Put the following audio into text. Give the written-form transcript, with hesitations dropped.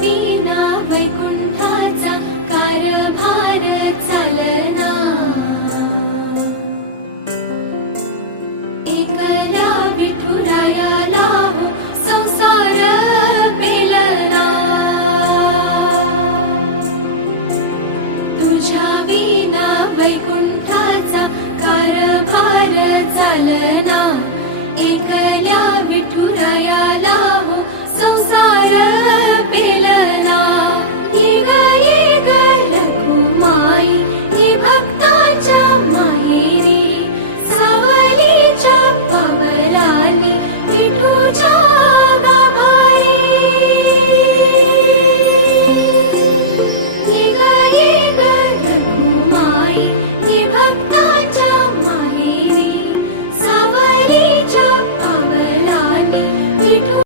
विना वैकुंठाचा कारभार चालना, एकल्या विठुरायाला हो संसार पेलना, तुझ्या विना वैकुंठाचा कारभार चालना, एकल्या विठुरायाला हो संसार पेलना। ये ग रखुमाई ये भक्ताच्या माहेरी, सावलीच्या पवलानी विठूच्या गाभारी। ये ग रखुमाई ये भक्ताच्या माहेरी, सावलीच्या पवलानी विठू